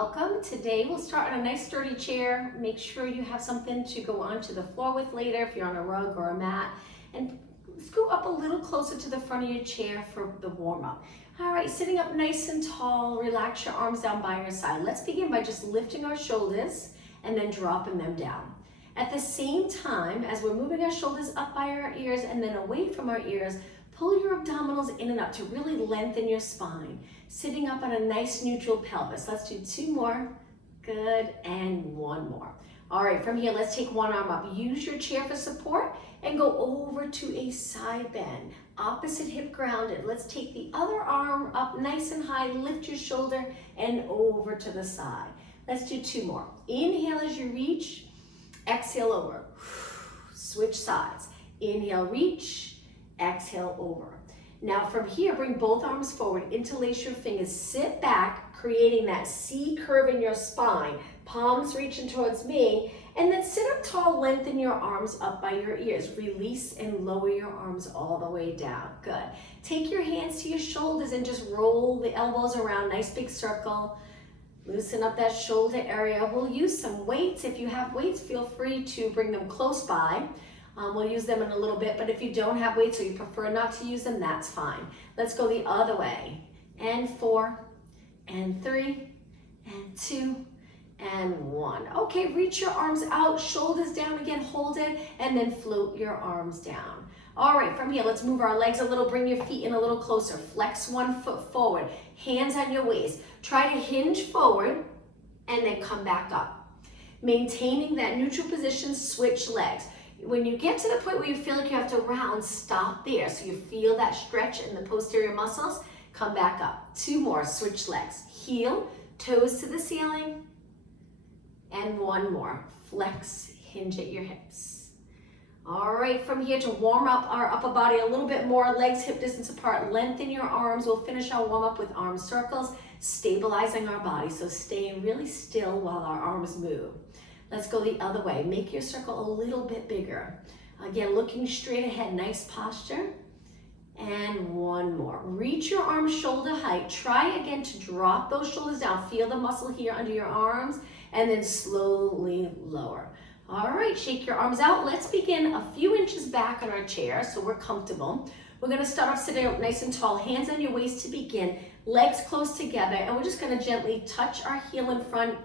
welcome. Today we'll start on a nice sturdy chair. Make sure you have something to go onto the floor with later if you're on a rug or a mat. And scoot up a little closer to the front of your chair for the warm-up. All right, sitting up nice and tall, relax your arms down by your side. Let's begin by just lifting our shoulders and then dropping them down. At the same time, as we're moving our shoulders up by our ears and then away from our ears, pull your abdominals in and up to really lengthen your spine. Sitting up on a nice neutral pelvis. Let's do two more. Good, and one more. All right, from here, let's take one arm up. Use your chair for support and go over to a side bend. Opposite hip grounded. Let's take the other arm up nice and high. Lift your shoulder and over to the side. Let's do two more. Inhale as you reach. Exhale over. Switch sides. Inhale, reach. Exhale over. Now from here, bring both arms forward, interlace your fingers, sit back, creating that C curve in your spine, palms reaching towards me, and then sit up tall, lengthen your arms up by your ears. Release and lower your arms all the way down. Good. Take your hands to your shoulders and just roll the elbows around, nice big circle. Loosen up that shoulder area. We'll use some weights. If you have weights, feel free to bring them close by. We'll use them in a little bit, but if you don't have weights or you prefer not to use them, that's fine. Let's go the other way. And 4, and 3, and 2, and 1. Okay, reach your arms out, shoulders down again, hold it, and then float your arms down. All right, from here, let's move our legs a little, bring your feet in a little closer. Flex one foot forward, hands on your waist. Try to hinge forward, and then come back up. Maintaining that neutral position, switch legs. When you get to the point where you feel like you have to round, stop there. So you feel that stretch in the posterior muscles, come back up. Two more, switch legs. Heel, toes to the ceiling, and one more. Flex, hinge at your hips. All right, from here to warm up our upper body a little bit more, legs hip distance apart, lengthen your arms. We'll finish our warm up with arm circles, stabilizing our body. So staying really still while our arms move. Let's go the other way. Make your circle a little bit bigger. Again, looking straight ahead, nice posture. And one more. Reach your arms shoulder height. Try again to drop those shoulders down. Feel the muscle here under your arms and then slowly lower. All right, shake your arms out. Let's begin a few inches back on our chair so we're comfortable. We're gonna start off sitting up nice and tall, hands on your waist to begin, legs close together, and we're just gonna gently touch our heel in front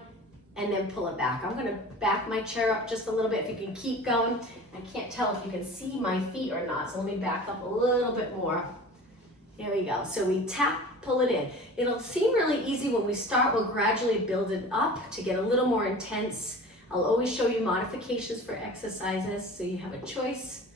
and then pull it back. I'm gonna back my chair up just a little bit. If you can keep going. I can't tell if you can see my feet or not, so let me back up a little bit more. There we go. So we tap, pull it in. It'll seem really easy when we start. We'll gradually build it up to get a little more intense. I'll always show you modifications for exercises, so you have a choice.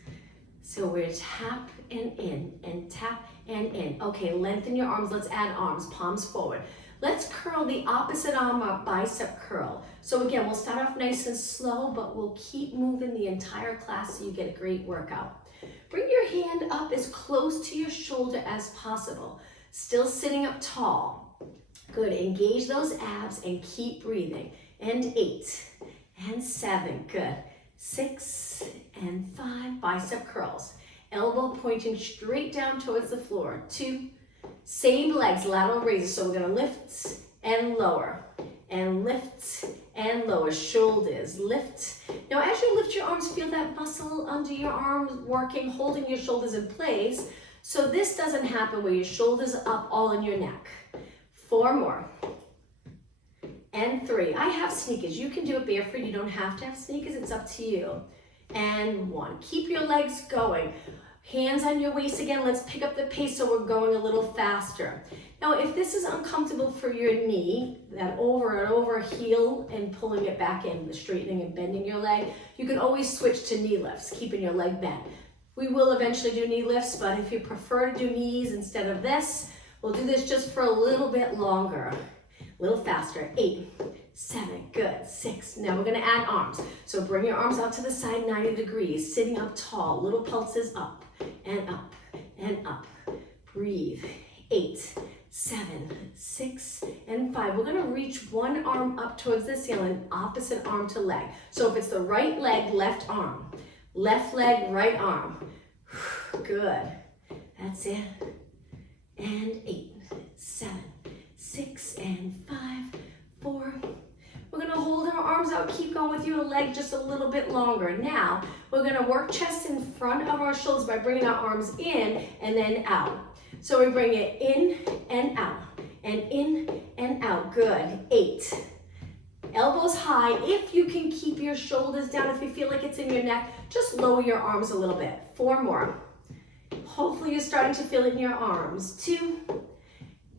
So we're tap and in, and tap and in. Okay, lengthen your arms. Let's add arms, palms forward. Let's curl the opposite arm up, bicep curl. So again, we'll start off nice and slow, but we'll keep moving the entire class so you get a great workout. Bring your hand up as close to your shoulder as possible. Still sitting up tall. Good, engage those abs and keep breathing. And 8, and 7, good. 6, and 5, bicep curls. Elbow pointing straight down towards the floor. 2, same legs, lateral raises. So we're gonna lift and lower, and lift and lower. Shoulders, lift. Now as you lift your arms, feel that muscle under your arms working, holding your shoulders in place. So this doesn't happen where your shoulders up all in your neck. 4 more. And 3. I have sneakers. You can do it barefoot. You don't have to have sneakers. It's up to you. And 1. Keep your legs going. Hands on your waist again. Let's pick up the pace so we're going a little faster. Now, if this is uncomfortable for your knee, that over and over heel and pulling it back in, the straightening and bending your leg, you can always switch to knee lifts, keeping your leg bent. We will eventually do knee lifts, but if you prefer to do knees instead of this, we'll do this just for a little bit longer, a little faster. 8, 7, good. 6. Now we're gonna add arms. So bring your arms out to the side, 90 degrees, sitting up tall, little pulses up and up and up. Breathe. 8, 7, 6, and 5. We're gonna reach one arm up towards the ceiling, opposite arm to leg. So if it's the right leg, left arm. Left leg, right arm. Good. That's it. And 8, 7, 6, and 5, 4, out. Keep going with your leg just a little bit longer. Now, we're gonna work chest in front of our shoulders by bringing our arms in and then out. So we bring it in and out, and in and out. Good. 8. Elbows high. If you can keep your shoulders down, if you feel like it's in your neck, just lower your arms a little bit. 4 more. Hopefully you're starting to feel it in your arms. 2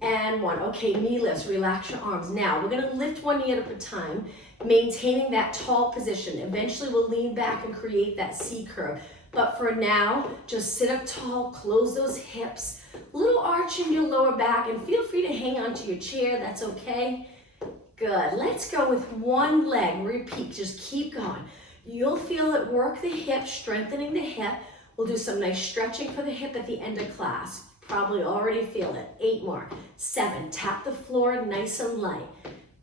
and 1. Okay, knee lifts. Relax your arms. Now, we're gonna lift one knee at a time, maintaining that tall position. Eventually, we'll lean back and create that C curve. But for now, just sit up tall, close those hips, little arch in your lower back, and feel free to hang onto your chair, that's okay. Good, let's go with one leg, repeat, just keep going. You'll feel it work the hip, strengthening the hip. We'll do some nice stretching for the hip at the end of class. Probably already feel it. 8 more. 7, tap the floor nice and light.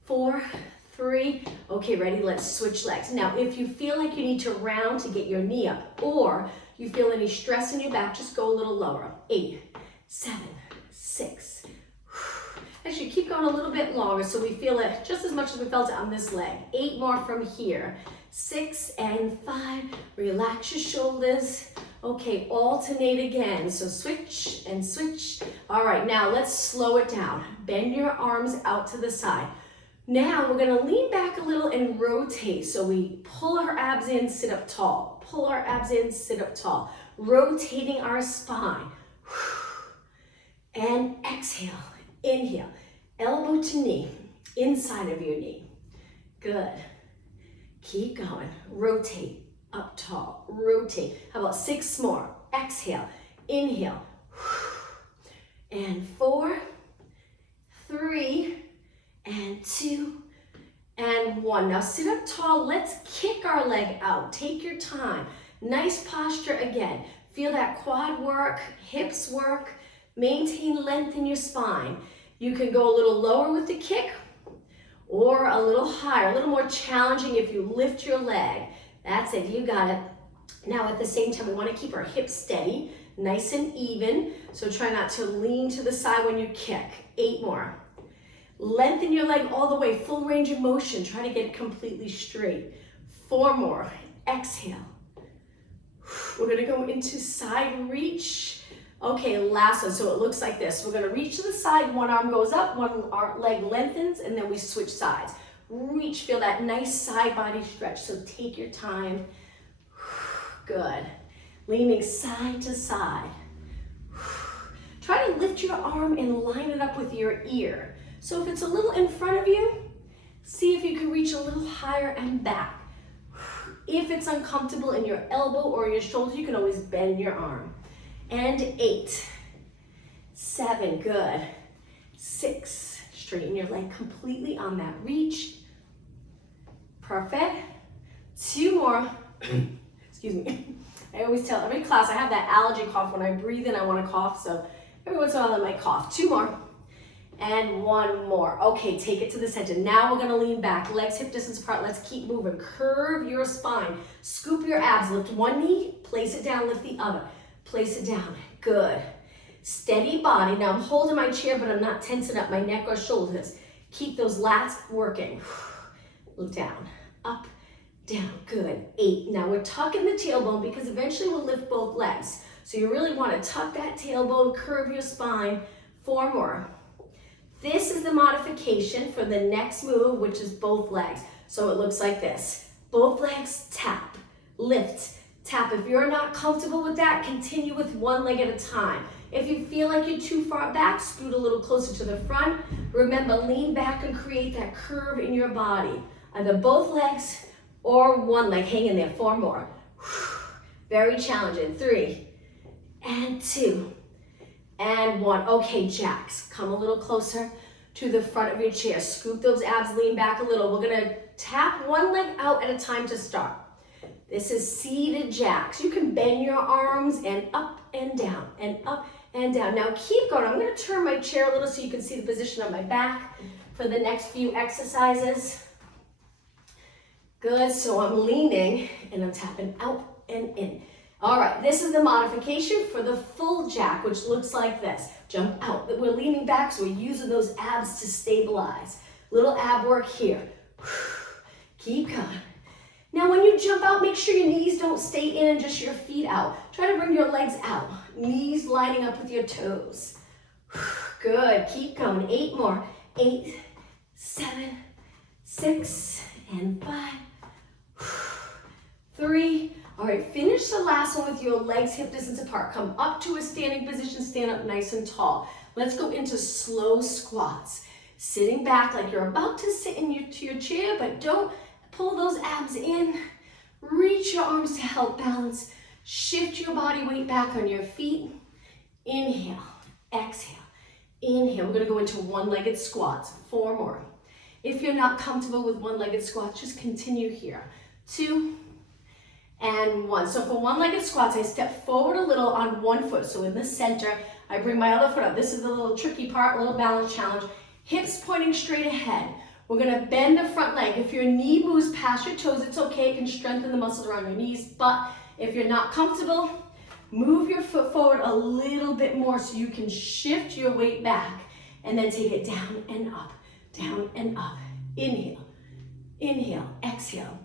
4, 3, okay, ready, let's switch legs. Now, if you feel like you need to round to get your knee up, or you feel any stress in your back, just go a little lower. 8, 7, 6. Actually, keep going a little bit longer so we feel it just as much as we felt it on this leg. 8 more from here. 6 and 5. Relax your shoulders. Okay, alternate again. So switch and switch. All right, now let's slow it down. Bend your arms out to the side. Now we're gonna lean back a little and rotate. So we pull our abs in, sit up tall. Pull our abs in, sit up tall. Rotating our spine. And exhale, inhale. Elbow to knee, inside of your knee. Good. Keep going. Rotate, up tall, rotate. How about 6 more? Exhale, inhale. And 4, 3, and 2, and 1. Now sit up tall. Let's kick our leg out. Take your time. Nice posture again. Feel that quad work, hips work. Maintain length in your spine. You can go a little lower with the kick or a little higher, a little more challenging if you lift your leg. That's it, you got it. Now at the same time, we want to keep our hips steady, nice and even. So try not to lean to the side when you kick. 8 more. Lengthen your leg all the way, full range of motion. Try to get it completely straight. 4 more. Exhale. We're going to go into side reach. Okay, last one. So it looks like this. We're going to reach to the side. One arm goes up, one leg lengthens, and then we switch sides. Reach, feel that nice side body stretch. So take your time. Good. Leaning side to side. Try to lift your arm and line it up with your ear. So if it's a little in front of you, see if you can reach a little higher and back. If it's uncomfortable in your elbow or your shoulder, you can always bend your arm. And 8, 7, good. 6, straighten your leg completely on that reach. Perfect. 2 more. Excuse me. I always tell every class I have that allergy cough. When I breathe in, I want to cough. So every once in a while I might cough. 2 more. And 1 more. Okay, take it to the center. Now we're going to lean back. Legs hip distance apart. Let's keep moving. Curve your spine. Scoop your abs. Lift one knee. Place it down. Lift the other. Place it down. Good. Steady body. Now I'm holding my chair, but I'm not tensing up my neck or shoulders. Keep those lats working. Down, up, down. Good. 8. Now we're tucking the tailbone because eventually we'll lift both legs. So you really want to tuck that tailbone, curve your spine. 4 more. This is the modification for the next move, which is both legs. So it looks like this. Both legs, tap, lift, tap. If you're not comfortable with that, continue with one leg at a time. If you feel like you're too far back, scoot a little closer to the front. Remember, lean back and create that curve in your body. Either both legs or one leg. Hang in there. 4 more. Very challenging. 3 and 2 and 1. Okay, jacks. Come a little closer to the front of your chair. Scoop those abs, lean back a little. We're going to tap one leg out at a time to start. This is seated jacks. You can bend your arms and up and down and up and down. Now keep going. I'm going to turn my chair a little so you can see the position of my back for the next few exercises. Good. So I'm leaning and I'm tapping out and in. All right. This is the modification for the full jack, which looks like this. Jump out. We're leaning back, so we're using those abs to stabilize. Little ab work here. Keep going. Now when you jump out, make sure your knees don't stay in and just your feet out. Try to bring your legs out. Knees lining up with your toes. Good, keep going. 8 more. 8, 7, 6, and 5, 3. All right, finish the last one with your legs hip distance apart. Come up to a standing position, stand up nice and tall. Let's go into slow squats. Sitting back like you're about to sit into your chair, but don't pull those abs in. Reach your arms to help balance. Shift your body weight back on your feet. Inhale, exhale, inhale. We're gonna go into one-legged squats. 4 more. If you're not comfortable with one-legged squats, just continue here. 2 and 1. So for one-legged squats, I step forward a little on one foot. So in the center, I bring my other foot up. This is the little tricky part, a little balance challenge. Hips pointing straight ahead. We're gonna bend the front leg. If your knee moves past your toes, it's okay. It can strengthen the muscles around your knees. But if you're not comfortable, move your foot forward a little bit more so you can shift your weight back and then take it down and up, down and up. Inhale, inhale, exhale.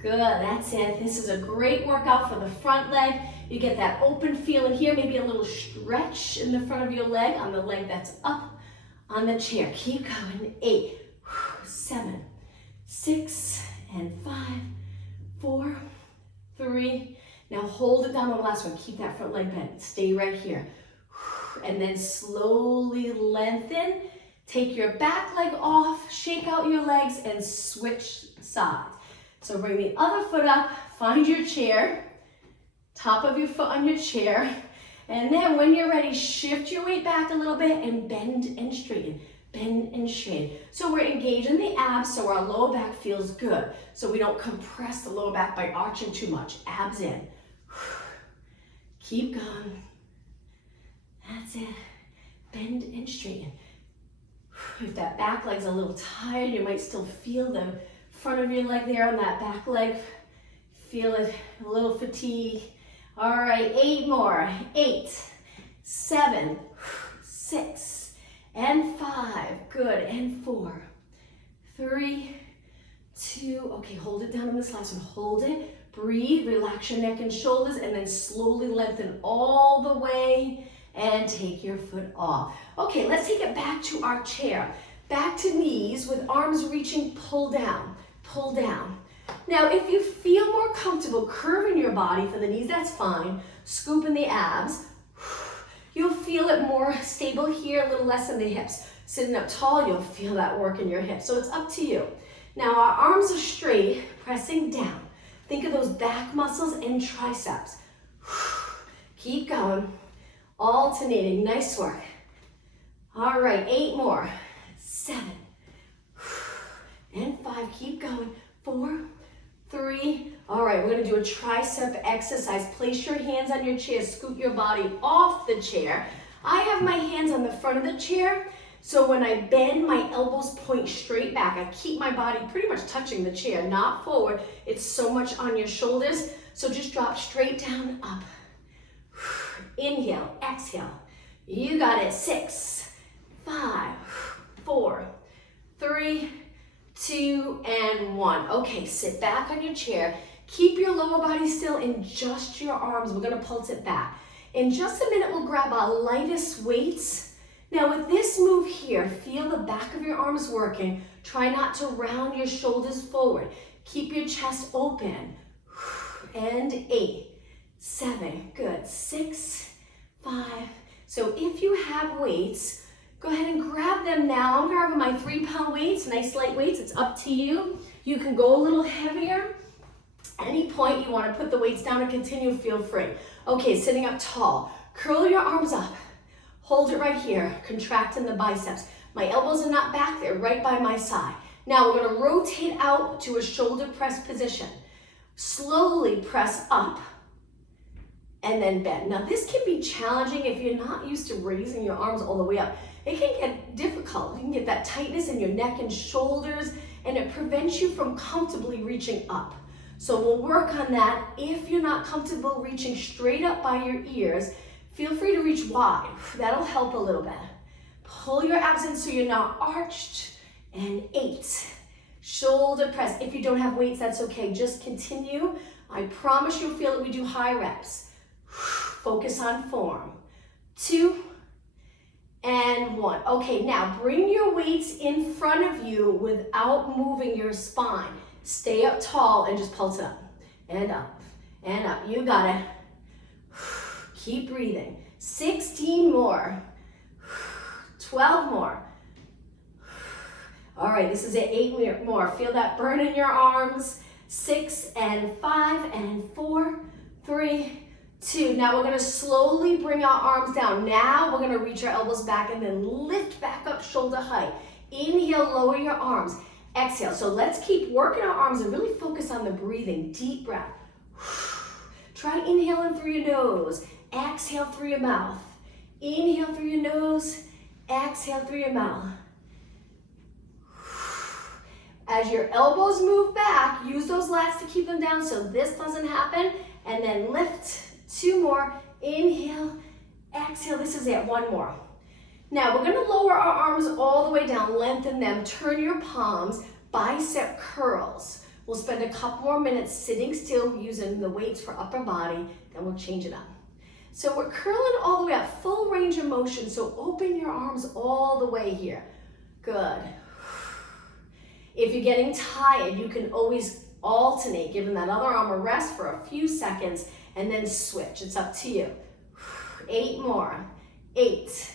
Good, that's it. This is a great workout for the front leg. You get that open feeling here, maybe a little stretch in the front of your leg on the leg that's up on the chair. Keep going. 8, 7, 6, and 5, 4, 3. Now hold it down on the last one. Keep that front leg bent. Stay right here. And then slowly lengthen. Take your back leg off, shake out your legs, and switch sides. So bring the other foot up, find your chair, top of your foot on your chair, and then when you're ready, shift your weight back a little bit and bend and straighten, bend and straighten. So we're engaging the abs so our lower back feels good. So we don't compress the lower back by arching too much. Abs in. Keep going. That's it. Bend and straighten. If that back leg's a little tired, you might still feel the front of your leg there on that back leg. Feel it, a little fatigue. All right, 8 more. 8, 7, 6, and 5. Good, and 4, 3, 2. Okay, hold it down on this last one. Hold it, breathe, relax your neck and shoulders, and then slowly lengthen all the way and take your foot off. Okay, let's take it back to our chair. Back to knees with arms reaching, pull down, pull down. Now, if you feel more comfortable curving your body for the knees, that's fine. Scooping the abs. You'll feel it more stable here, a little less in the hips. Sitting up tall, you'll feel that work in your hips. So it's up to you. Now, our arms are straight, pressing down. Think of those back muscles and triceps. Keep going. Alternating, nice work. All right, 8 more. 7, and 5, keep going. 4, 3, all right, we're gonna do a tricep exercise. Place your hands on your chair, scoot your body off the chair. I have my hands on the front of the chair, so when I bend, my elbows point straight back. I keep my body pretty much touching the chair, not forward. It's so much on your shoulders, so just drop straight down, up. Inhale, exhale. You got it. 6, 5, 4, 3, 2, and 1. Okay, sit back on your chair. Keep your lower body still and just your arms. We're gonna pulse it back. In just a minute, we'll grab our lightest weights. Now with this move here, feel the back of your arms working. Try not to round your shoulders forward. Keep your chest open. And 8, 7, good. 6, 5. So if you have weights, go ahead and grab them now. I'm grabbing my 3-pound weights, nice light weights. It's up to you. You can go a little heavier. Any point you want to put the weights down and continue, feel free. Okay, sitting up tall. Curl your arms up. Hold it right here, contracting the biceps. My elbows are not back, they're right by my side. Now we're gonna rotate out to a shoulder press position. Slowly press up and then bend. Now this can be challenging if you're not used to raising your arms all the way up. It can get difficult. You can get that tightness in your neck and shoulders, and it prevents you from comfortably reaching up. So we'll work on that. If you're not comfortable reaching straight up by your ears, feel free to reach wide. That'll help a little bit. Pull your abs in so you're not arched. And 8. shoulder press. If you don't have weights, that's okay. Just continue. I promise you'll feel it. We do high reps. Focus on form. 2 and 1. Okay, now bring your weights in front of you without moving your spine. Stay up tall and just pulse it up and up and up. You got it. Keep breathing. 16 more. 12 more. All right, this is it. 8 more. Feel that burn in your arms. 6 and 5 and 4, 3, 2. Now we're gonna slowly bring our arms down. Now we're gonna reach our elbows back and then lift back up shoulder height. Inhale, lower your arms. Exhale. So let's keep working our arms and really focus on the breathing. Deep breath. Try inhaling through your nose. Exhale through your mouth. Inhale through your nose. Exhale through your mouth. As your elbows move back, use those lats to keep them down so this doesn't happen. And then lift. 2 more. Inhale. Exhale. This is it. 1 more. Now we're going to lower our arms all the way down. Lengthen them. Turn your palms. Bicep curls. We'll spend a couple more minutes sitting still using the weights for upper body. Then we'll change it up. So we're curling all the way up. Full range of motion. So open your arms all the way here. Good. If you're getting tired, you can always alternate, giving that other arm a rest for a few seconds and then switch. It's up to you. 8 more. 8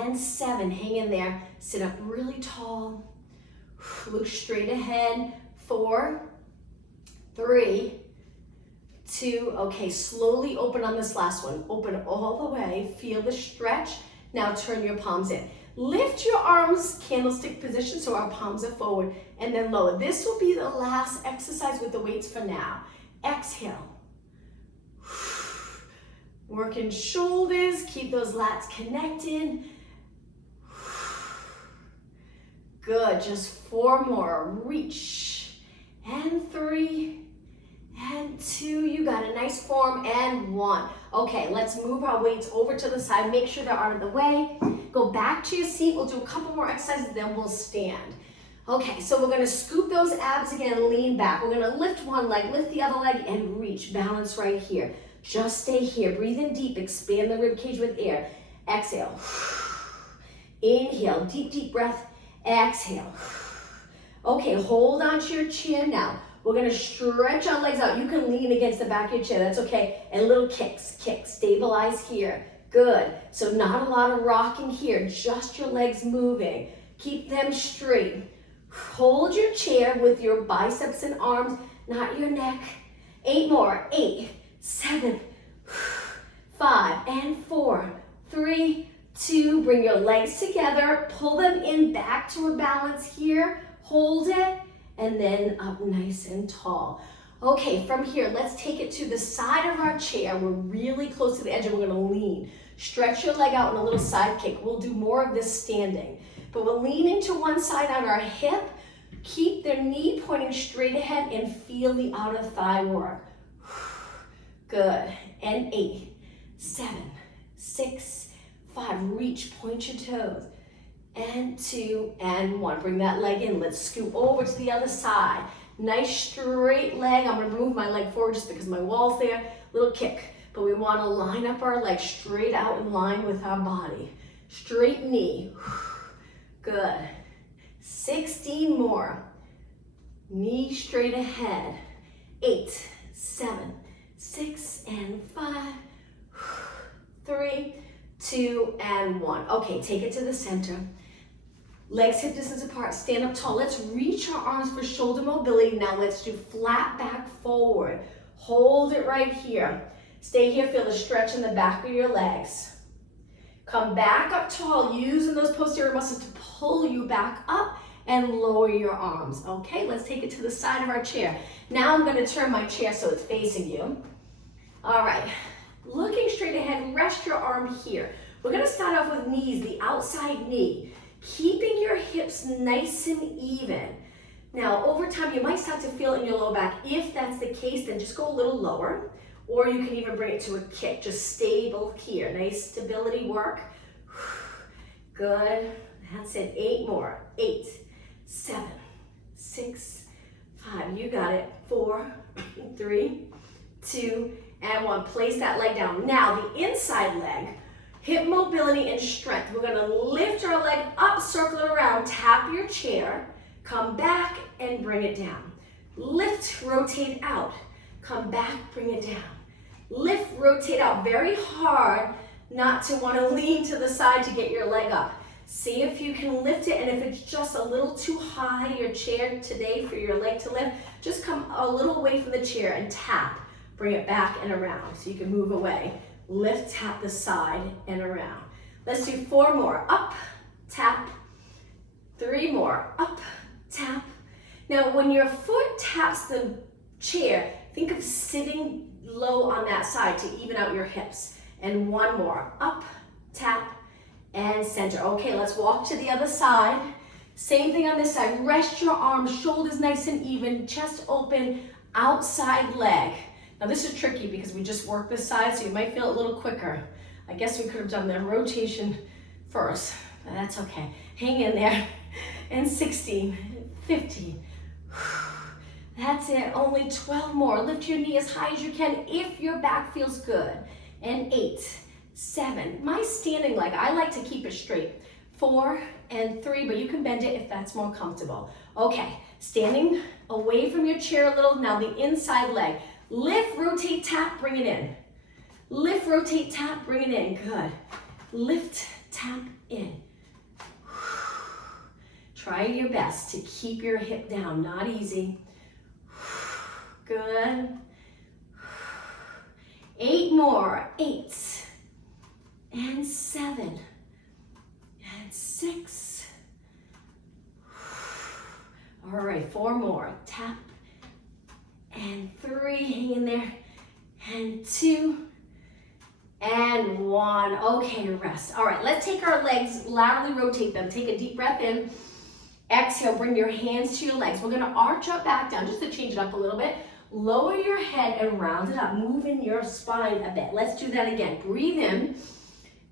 and 7. Hang in there. Sit up really tall. Look straight ahead. 4, 3, 2. Okay, slowly open on this last one. Open all the way. Feel the stretch. Now turn your palms in. Lift your arms, candlestick position, so our palms are forward, and then lower. This will be the last exercise with the weights for now. Exhale. Working shoulders, keep those lats connected. Good, just 4 more. Reach. And 3, and 2. You got a nice form, and 1. Okay, let's move our weights over to the side. Make sure they're out of the way. Go back to your seat. We'll do a couple more exercises, then we'll stand. Okay, so we're gonna scoop those abs again, lean back. We're gonna lift one leg, lift the other leg, and reach. Balance right here. Just stay here. Breathe in deep. Expand the rib cage with air. Exhale. Inhale. Deep, deep breath. Exhale. Okay, hold on to your chair now. We're gonna stretch our legs out. You can lean against the back of your chair, that's okay. And little kicks, stabilize here. Good, so not a lot of rocking here, just your legs moving. Keep them straight. Hold your chair with your biceps and arms, not your neck. 8 more, 8, 7, 5, and 4, 3, 2. Bring your legs together, pull them in back to a balance here. Hold it. And then up nice and tall. Okay, from here, let's take it to the side of our chair. We're really close to the edge and we're gonna lean. Stretch your leg out in a little side kick. We'll do more of this standing. But we're leaning to one side on our hip. Keep the knee pointing straight ahead and feel the outer thigh work. Good, and 8, 7, 6, 5. Reach, point your toes. And 2, and 1. Bring that leg in. Let's scoot over to the other side. Nice straight leg. I'm gonna move my leg forward just because my wall's there. Little kick. But we wanna line up our legs straight out in line with our body. Straight knee. Good. 16 more. Knee straight ahead. 8, 7, 6, and 5. 3, 2, and 1. Okay, take it to the center. Legs hip distance apart, stand up tall. Let's reach our arms for shoulder mobility. Now let's do flat back forward. Hold it right here. Stay here, feel the stretch in the back of your legs. Come back up tall, using those posterior muscles to pull you back up and lower your arms. Okay, let's take it to the side of our chair. Now I'm gonna turn my chair so it's facing you. All right, looking straight ahead, rest your arm here. We're gonna start off with knees, the outside knee. Keeping your hips nice and even. Now, over time, you might start to feel it in your lower back. If that's the case, then just go a little lower, or you can even bring it to a kick. Just stable here. Nice stability work. Good. That's it. 8 more. 8, 7, 6, 2, and 1. Place that leg down. Now the inside leg, hip mobility and strength. We're gonna lift our leg up, circle it around, tap your chair, come back and bring it down. Lift, rotate out, come back, bring it down. Lift, rotate out. Very hard not to want to lean to the side to get your leg up. See if you can lift it, and if it's just a little too high, your chair today for your leg to lift, just come a little away from the chair and tap. Bring it back and around so you can move away. Lift, tap the side and around. Let's do 4 more. Up, tap. 3 more. Up, tap. Now when your foot taps the chair, think of sitting low on that side to even out your hips. And 1 more. Up, tap, and center. Okay, let's walk to the other side. Same thing on this side. Rest your arms, shoulders nice and even, chest open, outside leg. Now this is tricky because we just worked this side, so you might feel it a little quicker. I guess we could have done the rotation first, but that's okay. Hang in there. And 16, 15. That's it, only 12 more. Lift your knee as high as you can if your back feels good. And 8, 7. My standing leg, I like to keep it straight. 4 and 3, but you can bend it if that's more comfortable. Okay, standing away from your chair a little. Now the inside leg. Lift, rotate, tap, bring it in. Lift, rotate, tap, bring it in. Good. Lift, tap, in. Try your best to keep your hip down. Not easy. Good. 8 more. 8 and 7 and 6. All right, 4 more. Tap and 3. Hang in there. And 2 and 1. Okay, rest. All right, let's take our legs, laterally rotate them. Take a deep breath in. Exhale, bring your hands to your legs. We're gonna arch up, back down, just to change it up a little bit. Lower your head and round it up. Move in your spine a bit. Let's do that again. Breathe in.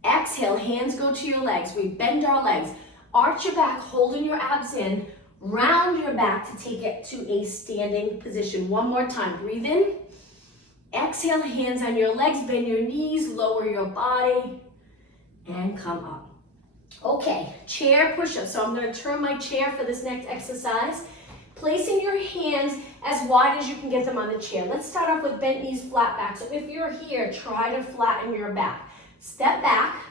Exhale, hands go to your legs. We bend our legs. Arch your back, holding your abs in. Round your back to take it to a standing position. One more time. Breathe in. Exhale, hands on your legs. Bend your knees, lower your body, and come up. Okay, chair push-up. So I'm going to turn my chair for this next exercise. Placing your hands as wide as you can get them on the chair. Let's start off with bent knees, flat back. So if you're here, try to flatten your back. Step back.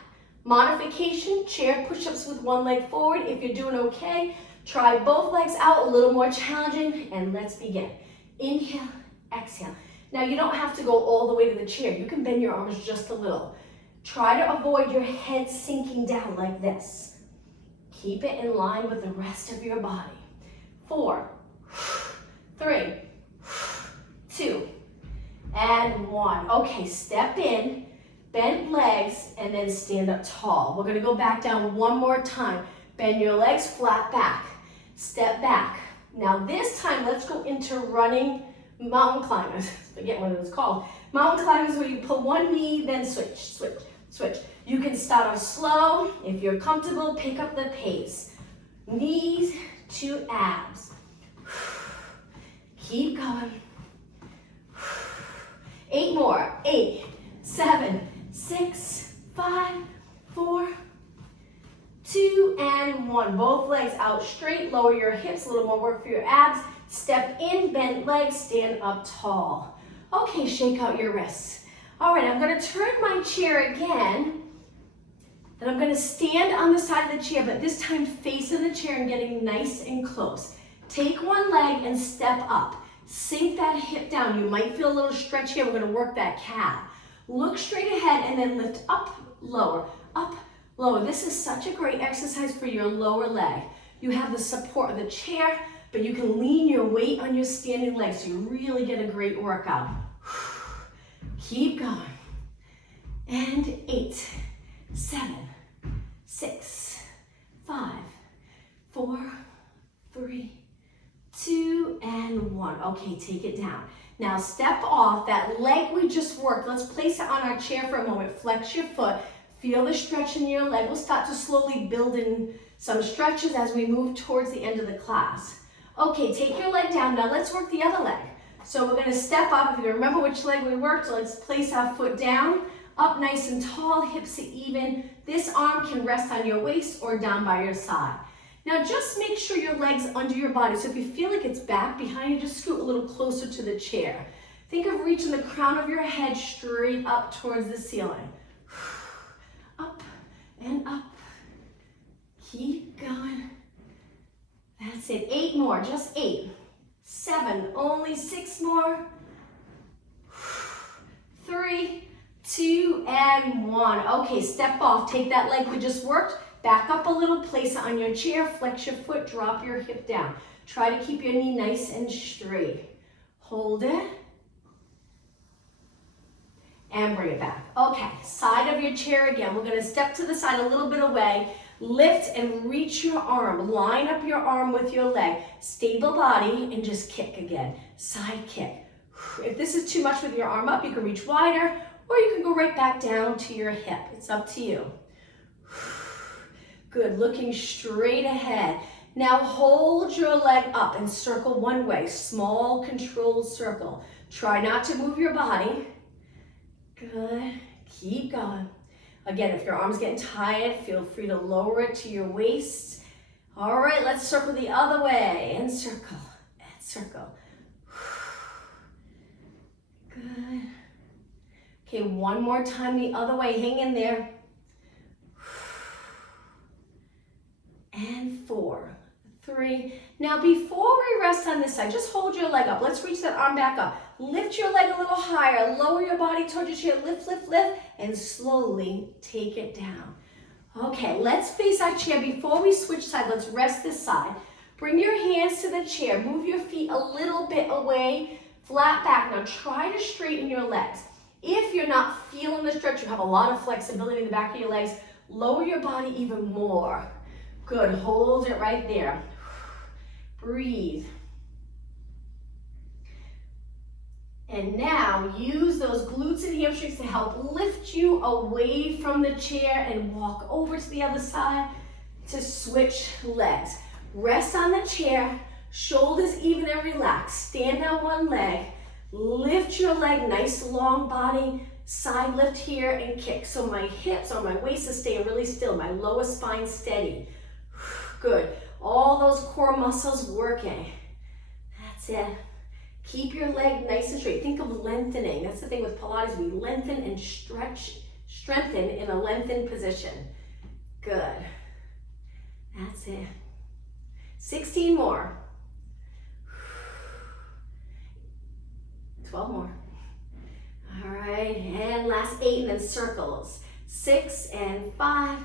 Modification, chair push-ups with one leg forward. If you're doing okay, try both legs out, a little more challenging, and let's begin. Inhale, exhale. Now you don't have to go all the way to the chair. You can bend your arms just a little. Try to avoid your head sinking down like this. Keep it in line with the rest of your body. 4, 3, 2, and 1. Okay, step in, bend legs, and then stand up tall. We're gonna go back down one more time. Bend your legs, flat back. Step back. Now this time, let's go into running mountain climbers. Forget what it was called. Mountain climbers where you pull one knee, then switch, switch, switch. You can start off slow. If you're comfortable, pick up the pace. Knees to abs. Keep going. 8 more. 8, 7, 6, 5, 4, 2, and 1. Both legs out straight. Lower your hips. A little more work for your abs. Step in, bend legs, stand up tall. Okay, shake out your wrists. All right, I'm going to turn my chair again. And I'm going to stand on the side of the chair, but this time facing the chair and getting nice and close. Take one leg and step up. Sink that hip down. You might feel a little stretch here. We're going to work that calf. Look straight ahead and then lift up, lower, up, lower. This is such a great exercise for your lower leg. You have the support of the chair, but you can lean your weight on your standing leg so you really get a great workout. Keep going. And 8, 7, 6, 5, 4, 3, 2, and 1. Okay, take it down. Now step off that leg we just worked. Let's place it on our chair for a moment. Flex your foot. Feel the stretch in your leg. We'll start to slowly build in some stretches as we move towards the end of the class. Okay, take your leg down. Now let's work the other leg. So we're gonna step up. If you remember which leg we worked, let's place our foot down, up nice and tall, hips are even. This arm can rest on your waist or down by your side. Now just make sure your leg's under your body. So if you feel like it's back behind you, just scoot a little closer to the chair. Think of reaching the crown of your head straight up towards the ceiling. Up and up. Keep going. That's it. 8 more, just 8. 7, only 6 more. 3, 2, and 1. Okay, step off. Take that leg we just worked. Back up a little, place it on your chair, flex your foot, drop your hip down. Try to keep your knee nice and straight. Hold it. And bring it back. Okay, side of your chair again. We're gonna step to the side a little bit away. Lift and reach your arm. Line up your arm with your leg. Stable body and just kick again. Side kick. If this is too much with your arm up, you can reach wider or you can go right back down to your hip. It's up to you. Good, looking straight ahead. Now hold your leg up and circle one way. Small controlled circle. Try not to move your body. Good, keep going. Again, if your arm's getting tired, feel free to lower it to your waist. All right, let's circle the other way and circle and circle. Good. Okay, one more time the other way, hang in there. And 4, 3. Now before we rest on this side, just hold your leg up. Let's reach that arm back up. Lift your leg a little higher, lower your body towards your chair, lift, lift, lift, and slowly take it down. Okay, let's face our chair. Before we switch sides, let's rest this side. Bring your hands to the chair, move your feet a little bit away, flat back. Now try to straighten your legs. If you're not feeling the stretch, you have a lot of flexibility in the back of your legs, lower your body even more. Good, hold it right there. Breathe. And now use those glutes and hamstrings to help lift you away from the chair and walk over to the other side to switch legs. Rest on the chair, shoulders even and relaxed. Stand on one leg, lift your leg, nice long body, side lift here and kick. So my hips or my waist is staying really still, my lower spine steady. Good, all those core muscles working. That's it. Keep your leg nice and straight. Think of lengthening. That's the thing with Pilates. We lengthen and stretch, strengthen in a lengthened position. Good. That's it. 16 more. 12 more. All right, and last 8, and then circles. 6 and 5,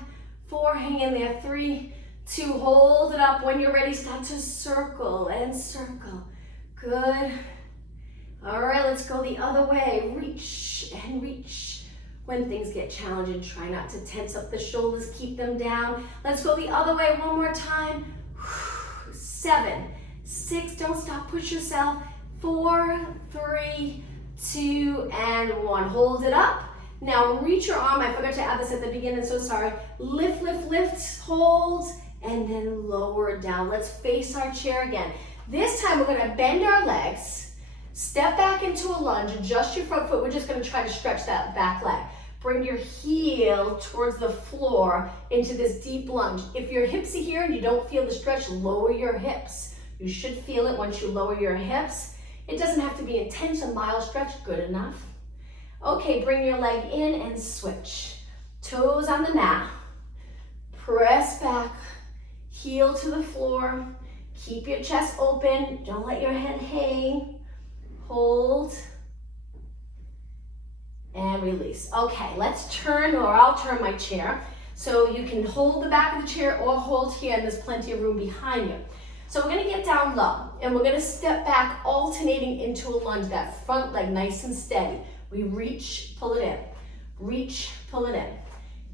4, hang in there, 3, 2, hold it up. When you're ready, start to circle and circle. Good. All right, let's go the other way. Reach and reach. When things get challenging, try not to tense up the shoulders, keep them down. Let's go the other way one more time. 7, 6, don't stop, push yourself. 4, 3, 2, and 1. Hold it up. Now reach your arm. I forgot to add this at the beginning, so sorry. Lift, lift, lift, hold, and then lower it down. Let's face our chair again. This time we're gonna bend our legs, step back into a lunge, adjust your front foot. We're just gonna try to stretch that back leg. Bring your heel towards the floor into this deep lunge. If your hips are here and you don't feel the stretch, lower your hips. You should feel it once you lower your hips. It doesn't have to be intense, a mild stretch, good enough. Okay, bring your leg in and switch. Toes on the mat. Press back, heel to the floor. Keep your chest open, don't let your head hang. Hold. And release. Okay, let's turn, or I'll turn my chair. So you can hold the back of the chair or hold here, and there's plenty of room behind you. So we're gonna get down low, and we're gonna step back, alternating into a lunge, that front leg nice and steady. We reach, pull it in. Reach, pull it in.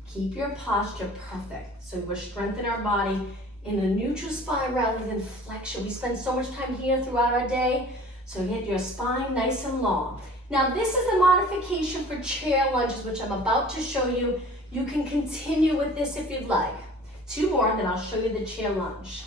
Keep your posture perfect. So we're strengthening our body in a neutral spine rather than flexion. We spend so much time here throughout our day, so get your spine nice and long. Now this is a modification for chair lunges, which I'm about to show you. You can continue with this if you'd like. 2 more, and then I'll show you the chair lunge.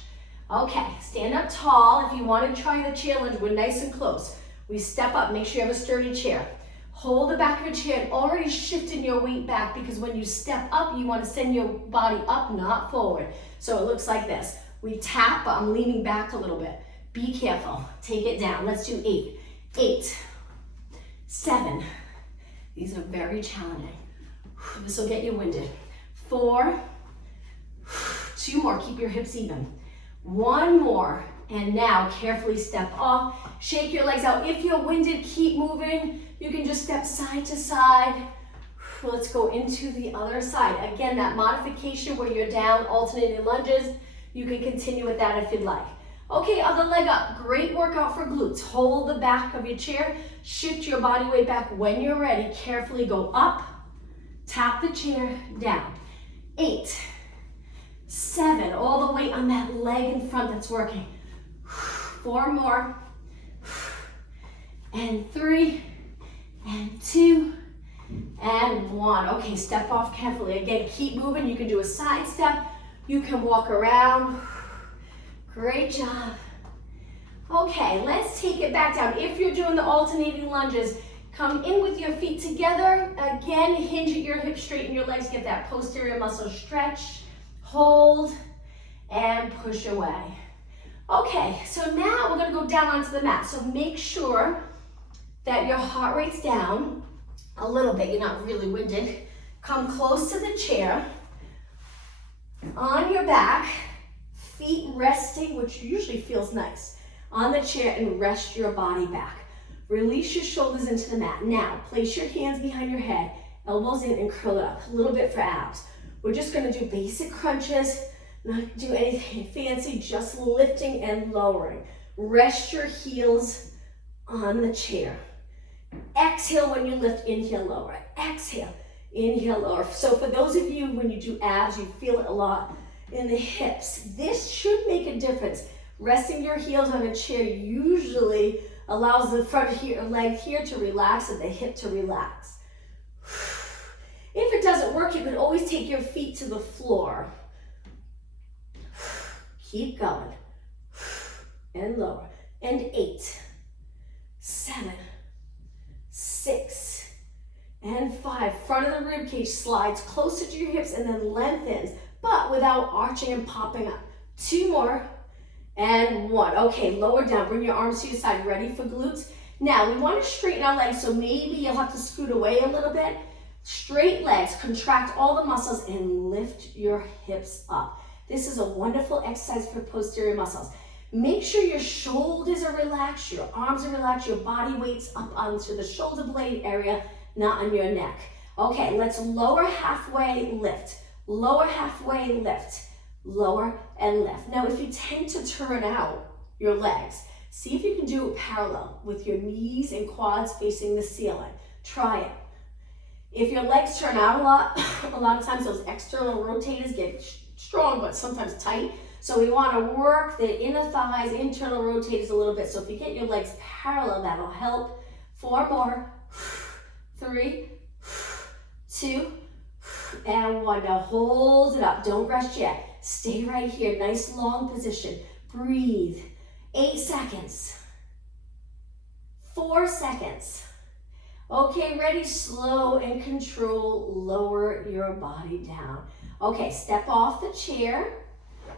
Okay, stand up tall. If you want to try the chair lunge, we're nice and close. We step up, make sure you have a sturdy chair. Hold the back of your chair and already shifting your weight back, because when you step up, you want to send your body up, not forward. So it looks like this. We tap, but I'm leaning back a little bit. Be careful. Take it down. Let's do 8. 8, 7. These are very challenging. This will get you winded. 4, 2 more. Keep your hips even. 1 more. And now carefully step off. Shake your legs out. If you're winded, keep moving. You can just step side to side. Let's go into the other side. Again, that modification where you're down, alternating lunges, you can continue with that if you'd like. Okay, other leg up. Great workout for glutes. Hold the back of your chair. Shift your body weight back when you're ready. Carefully go up. Tap the chair down. 8, 7. All the weight on that leg in front that's working. 4 more. And 3. And 2. And 1. Okay, step off carefully. Again, keep moving. You can do a side step. You can walk around. Great job. Okay, let's take it back down. If you're doing the alternating lunges, come in with your feet together. Again, hinge at your hips, straighten your legs, get that posterior muscle stretch. Hold and push away. Okay, so now we're gonna go down onto the mat. So make sure that your heart rate's down a little bit. You're not really winded. Come close to the chair. On your back, feet resting, which usually feels nice, on the chair, and rest your body back. Release your shoulders into the mat. Now, place your hands behind your head, elbows in, and curl it up. A little bit for abs. We're just gonna do basic crunches, not do anything fancy, just lifting and lowering. Rest your heels on the chair. Exhale when you lift, inhale, lower. Exhale, inhale, lower. So for those of you, when you do abs, you feel it a lot in the hips. This should make a difference. Resting your heels on a chair usually allows the front leg here to relax and the hip to relax. If it doesn't work, you can always take your feet to the floor. Keep going. And lower. And 8, 7, 6, and 5. Front of the rib cage slides closer to your hips and then lengthens, but without arching and popping up. 2 more. And 1. Okay, lower down. Bring your arms to your side. Ready for glutes? Now, we want to straighten our legs, so maybe you'll have to scoot away a little bit. Straight legs. Contract all the muscles and lift your hips up. This is a wonderful exercise for posterior muscles. Make sure your shoulders are relaxed, your arms are relaxed, your body weight's up onto the shoulder blade area, not on your neck. Okay, let's lower halfway, lift. Lower halfway, lift. Lower and lift. Now, if you tend to turn out your legs, see if you can do it parallel with your knees and quads facing the ceiling. Try it. If your legs turn out a lot of times those external rotators get strong, but sometimes tight. So we want to work the inner thighs, internal rotators a little bit. So if you get your legs parallel, that'll help. 4 more. 3, 2, and 1. Now hold it up. Don't rush yet. Stay right here. Nice long position. Breathe. 8 seconds. 4 seconds. Okay, ready? Slow and control. Lower your body down. Okay, step off the chair.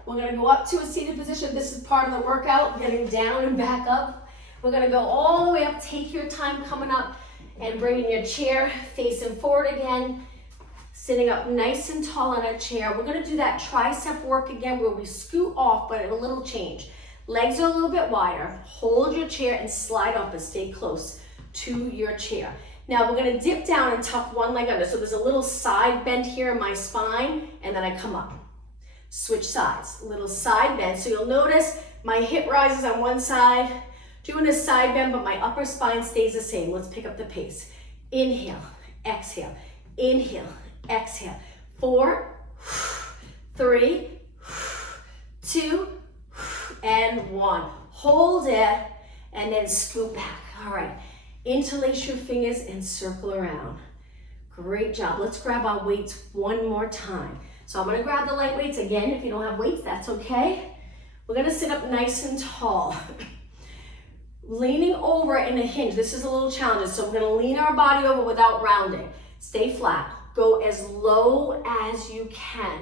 We're going to go up to a seated position. This is part of the workout, getting down and back up. We're going to go all the way up. Take your time coming up and bringing your chair facing forward again. Sitting up nice and tall on a chair. We're going to do that tricep work again where we scoot off, but a little change. Legs are a little bit wider. Hold your chair and slide up and stay close to your chair. Now we're going to dip down and tuck one leg under. So there's a little side bend here in my spine, and then I come up. Switch sides, a little side bend. So you'll notice my hip rises on one side, doing a side bend, but my upper spine stays the same. Let's pick up the pace. Inhale, exhale, inhale, exhale. 4, 3, 2, and 1. Hold it, and then scoot back. All right, interlace your fingers and circle around. Great job. Let's grab our weights one more time. So I'm going to grab the light weights again. If you don't have weights, that's okay. We're going to sit up nice and tall. Leaning over in a hinge. This is a little challenging. So we're gonna lean our body over without rounding. Stay flat. Go as low as you can.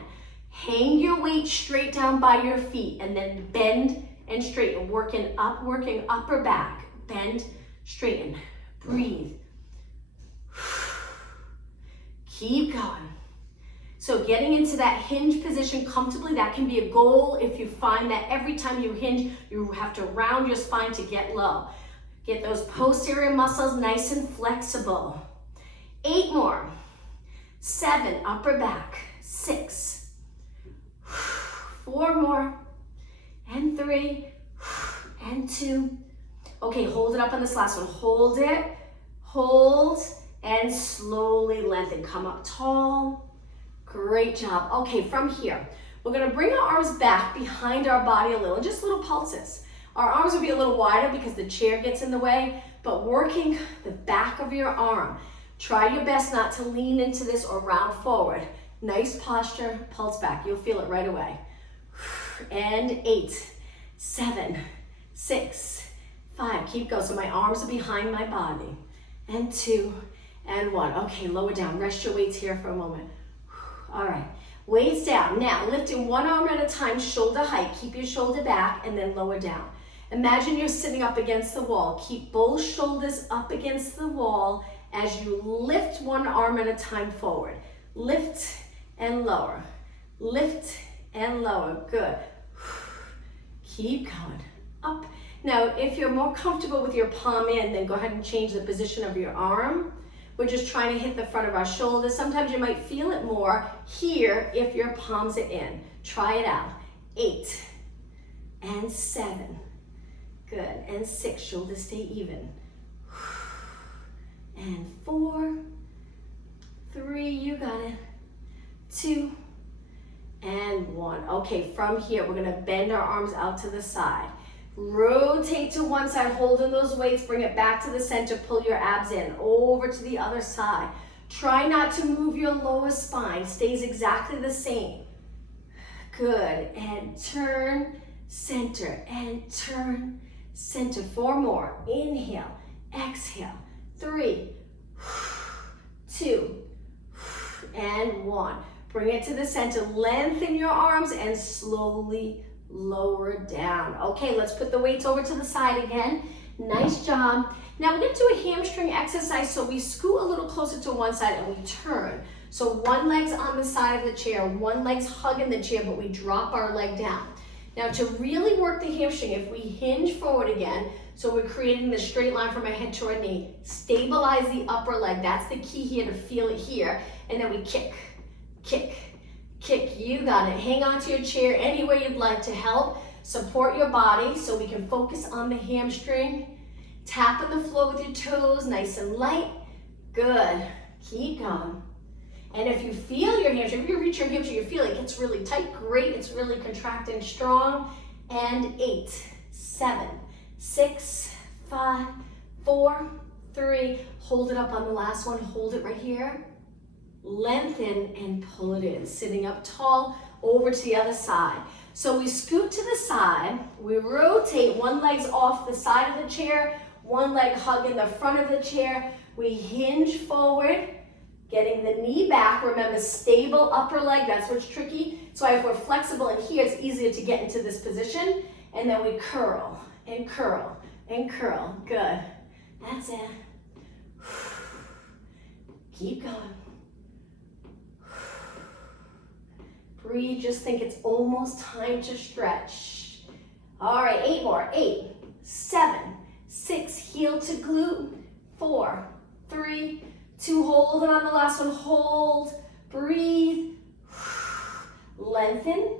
Hang your weight straight down by your feet and then bend and straighten. Working upper back. Bend, straighten. Breathe. Keep going. So getting into that hinge position comfortably, that can be a goal if you find that every time you hinge, you have to round your spine to get low. Get those posterior muscles nice and flexible. 8 more. 7, upper back. 6. 4 more. And 3. And 2. Okay, hold it up on this last one. Hold it. Hold. And slowly lengthen. Come up tall. Great job. Okay, from here, we're gonna bring our arms back behind our body a little, just little pulses. Our arms will be a little wider because the chair gets in the way, but working the back of your arm. Try your best not to lean into this or round forward. Nice posture, pulse back. You'll feel it right away. And 8, 7, 6, 5. Keep going. So my arms are behind my body. And 2, and 1. Okay, lower down. Rest your weights here for a moment. All right, weights down. Now, lifting one arm at a time, shoulder height. Keep your shoulder back and then lower down. Imagine you're sitting up against the wall. Keep both shoulders up against the wall as you lift one arm at a time forward. Lift and lower. Lift and lower. Good. Keep going. Up. Now, if you're more comfortable with your palm in, then go ahead and change the position of your arm. We're just trying to hit the front of our shoulders. Sometimes you might feel it more here if your palms are in. Try it out. 8 and 7. Good. And 6. Shoulders stay even. And 4, 3. You got it. 2 and 1. Okay, from here, we're going to bend our arms out to the side. Rotate to one side, holding those weights, bring it back to the center, pull your abs in, over to the other side. Try not to move your lower spine, stays exactly the same. Good, and turn, center, and turn, center. 4 more, inhale, exhale, 3, 2, and 1. Bring it to the center, lengthen your arms, and slowly lower down. Okay, let's put the weights over to the side again. Nice job. Now we're going to do a hamstring exercise. So we scoot a little closer to one side and we turn. So one leg's on the side of the chair, one leg's hugging the chair, but we drop our leg down. Now to really work the hamstring, if we hinge forward again, so we're creating the straight line from our head to our knee, stabilize the upper leg. That's the key here, to feel it here. And then we kick, kick, kick. You got it. Hang on to your chair any way you'd like to help. Support your body so we can focus on the hamstring. Tapping the floor with your toes, nice and light. Good. Keep going. And if you feel your hamstring, if you reach your hamstring, you feel it gets really tight, great. It's really contracting strong. And 8, 7, 6, 5, 4, 3. Hold it up on the last one. Hold it right here. Lengthen and pull it in. Sitting up tall, over to the other side. So we scoot to the side, we rotate, one leg's off the side of the chair, one leg hugging the front of the chair. We hinge forward, getting the knee back. Remember, stable upper leg, that's what's tricky. So if we're flexible in here, it's easier to get into this position. And then we curl and curl and curl. Good. That's it. Keep going. Breathe, just think it's almost time to stretch. All right, 8 more. 8, 7, 6, heel to glute. 4, 3, 2, hold it on the last one. Hold, breathe, lengthen,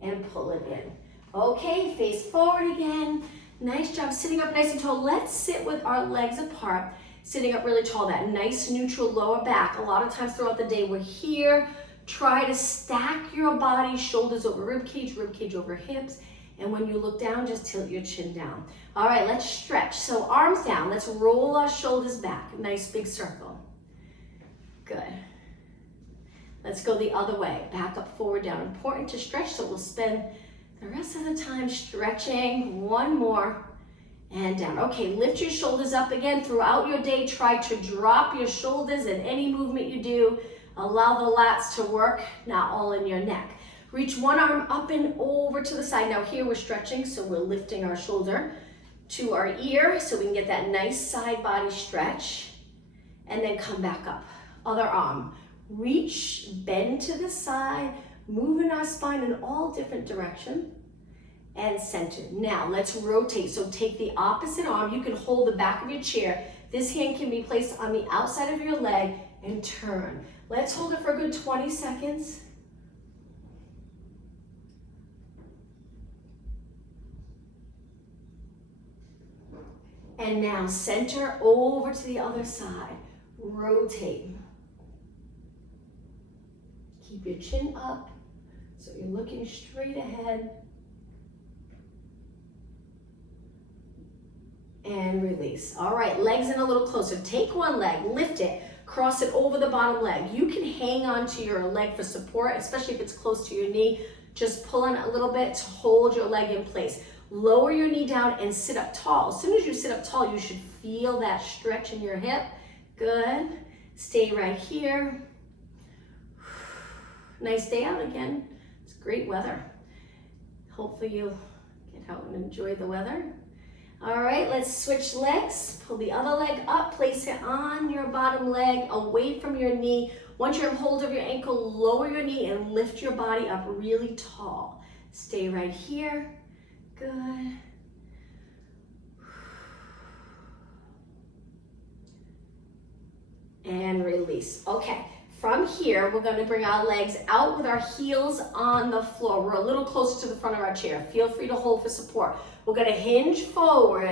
and pull it in. Okay, face forward again. Nice job, sitting up nice and tall. Let's sit with our legs apart, sitting up really tall. That nice neutral lower back. A lot of times throughout the day, we're here. Try to stack your body, shoulders over ribcage over hips. And when you look down, just tilt your chin down. All right, let's stretch. So arms down, let's roll our shoulders back. Nice big circle. Good. Let's go the other way. Back up, forward, down. Important to stretch, so we'll spend the rest of the time stretching. One more. and down. Okay, lift your shoulders up again. Throughout your day, try to drop your shoulders in any movement you do. Allow the lats to work, not all in your neck. Reach one arm up and over to the side. Now here we're stretching, so we're lifting our shoulder to our ear so we can get that nice side body stretch. And then come back up. Other arm. Reach, bend to the side, moving our spine in all different directions. And center. Now let's rotate. So take the opposite arm. You can hold the back of your chair. This hand can be placed on the outside of your leg and turn. Let's hold it for a good 20 seconds. And now center over to the other side. Rotate. Keep your chin up so you're looking straight ahead. And release. All right, legs in a little closer. Take one leg, lift it, cross it over the bottom leg. You can hang on to your leg for support, especially if it's close to your knee. Just pull in a little bit to hold your leg in place. Lower your knee down and sit up tall. As soon as you sit up tall, you should feel that stretch in your hip. Good. Stay right here. Nice day out again. It's great weather. Hopefully you'll get out and enjoy the weather. All right, let's switch legs. Pull the other leg up, place it on your bottom leg, away from your knee. Once you're in hold of your ankle, lower your knee and lift your body up really tall. Stay right here. Good. And release. Okay, from here, we're going to bring our legs out with our heels on the floor. We're a little closer to the front of our chair. Feel free to hold for support. We're going to hinge forward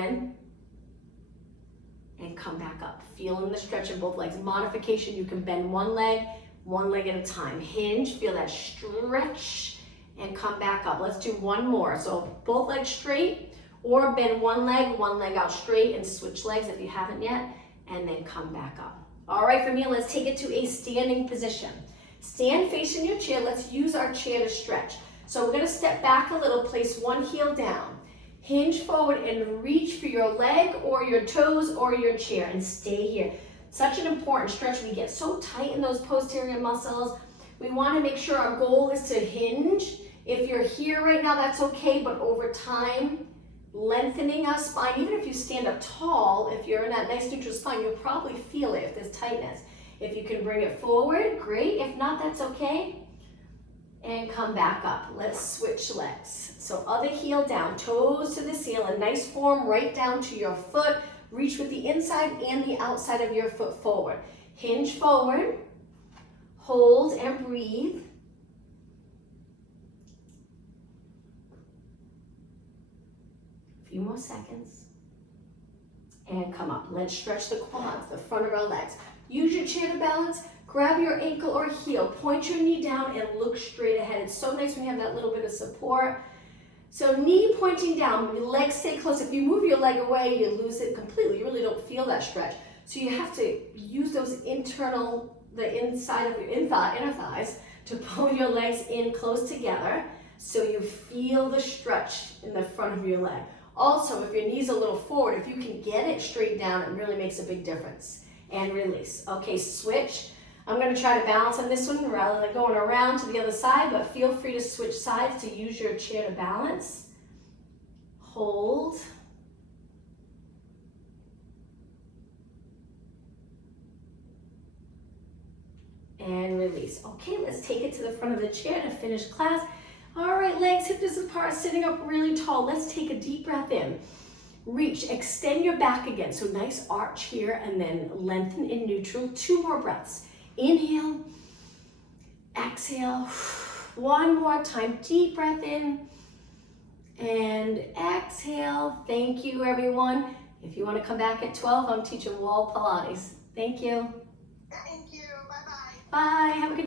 and come back up. Feeling the stretch in both legs. Modification, you can bend one leg at a time. Hinge, feel that stretch, and come back up. Let's do one more. So both legs straight, or bend one leg out straight, and switch legs if you haven't yet, and then come back up. All right, from here, let's take it to a standing position. Stand facing your chair. Let's use our chair to stretch. So we're going to step back a little, place one heel down. Hinge forward and reach for your leg or your toes or your chair and stay here. Such an important stretch. We get so tight in those posterior muscles. We want to make sure our goal is to hinge. If you're here right now, that's okay, but over time, lengthening our spine, even if you stand up tall, if you're in that nice neutral spine, you'll probably feel it if there's tightness. If you can bring it forward, great. If not, that's okay. And come back up. Let's switch legs. So other heel down, toes to the ceiling, nice form right down to your foot. Reach with the inside and the outside of your foot forward. Hinge forward, hold and breathe. A few more seconds. And come up. Let's stretch the quads, the front of our legs. Use your chair to balance. Grab your ankle or heel, point your knee down and look straight ahead. It's so nice when you have that little bit of support. So knee pointing down, your legs stay close. If you move your leg away, you lose it completely. You really don't feel that stretch. So you have to use those the inside of your inner thighs to pull your legs in close together so you feel the stretch in the front of your leg. Also, if your knee's a little forward, if you can get it straight down, it really makes a big difference. And release. Okay, switch. I'm going to try to balance on this one rather than going around to the other side, but feel free to switch sides to use your chair to balance. Hold. And release. Okay, let's take it to the front of the chair to finish class. All right, legs hip distance apart, sitting up really tall. Let's take a deep breath in. Reach, extend your back again. So nice arch here, and then lengthen in neutral. 2 more breaths. Inhale, exhale. One more time, deep breath in and exhale. Thank you, everyone. If you want to come back at 12, I'm teaching wall Pilates. Thank you. Thank you. Bye-bye. Bye. Have a good